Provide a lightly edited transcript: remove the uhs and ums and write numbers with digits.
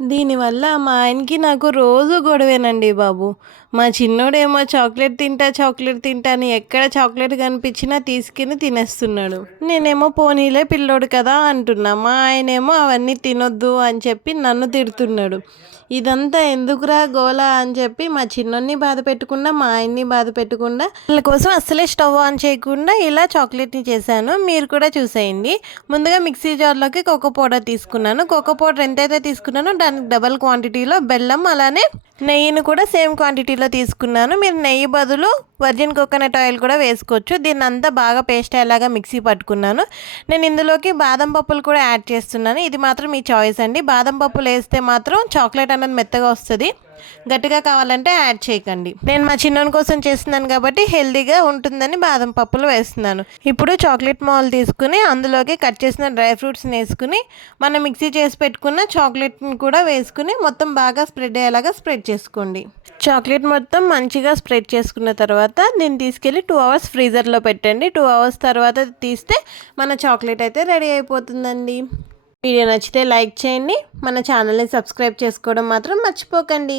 దీనివల్ల మా ఆయనకి నాకు రోజు గొడవేనండి బాబు. మా చిన్నోడేమో చాక్లెట్ తింటా అని ఎక్కడ చాక్లెట్ కనిపించినా తీసుకుని తినేస్తున్నాడు. నేనేమో పోనీలే పిల్లోడు కదా అంటున్నా. మా ఆయనేమో అవన్నీ తినొద్దు అని చెప్పి నన్ను తిడుతున్నాడు. ఇదంతా ఎందుకురా గోల అని చెప్పి మా చిన్నోన్ని బాధ పెట్టకుండా, మా ఆయన్ని బాధ పెట్టకుండా, వాళ్ళ కోసం అస్సలే స్టవ్ ఆన్ చేయకుండా ఇలా చాక్లెట్ని చేశాను. మీరు కూడా చూసేయండి. ముందుగా మిక్సీ జార్లోకి కోకో పౌడర్ తీసుకున్నాను. కోకో పౌడర్ ఎంతైతే తీసుకున్నానో దానికి డబల్ క్వాంటిటీలో బెల్లం, అలానే నెయ్యిని కూడా సేమ్ క్వాంటిటీలో తీసుకున్నాను. మీరు నెయ్యి బదులు వర్జిన్ కోకోనట్ ఆయిల్ కూడా వేసుకోవచ్చు. దీన్ని అంతా బాగా పేస్ట్ అయ్యేలాగా మిక్సీ పట్టుకున్నాను. నేను ఇందులోకి బాదం పప్పులు కూడా యాడ్ చేస్తున్నాను. ఇది మాత్రం మీ చాయిస్ అండి. బాదం పప్పులు వేస్తే మాత్రం చాక్లెట్ అన్నది మెత్తగా వస్తుంది. గట్టిగా కావాలంటే యాడ్ చేయకండి. నేను మా చిన్నోని కోసం చేస్తున్నాను కాబట్టి హెల్తీగా ఉంటుందని బాదం పప్పులు వేస్తున్నాను. ఇప్పుడు చాక్లెట్ మాల్ తీసుకుని అందులోకి కట్ చేసిన డ్రై ఫ్రూట్స్ని వేసుకుని మనం మిక్సీ చేసి పెట్టుకున్న చాక్లెట్ని కూడా వేసుకుని మొత్తం బాగా స్ప్రెడ్ అయ్యేలాగా స్ప్రెడ్ చేసుకోండి. చాక్లెట్ మొత్తం మంచిగా స్ప్రెడ్ చేసుకున్న తర్వాత దీన్ని తీసుకెళ్ళి 2 అవర్స్ ఫ్రీజర్లో పెట్టండి. 2 అవర్స్ తర్వాత తీస్తే మన చాక్లెట్ అయితే రెడీ అయిపోతుందండి. వీడియో నచ్చితే లైక్ చేయండి. మన ఛానల్ని సబ్స్క్రైబ్ చేసుకోవడం మాత్రం మర్చిపోకండి.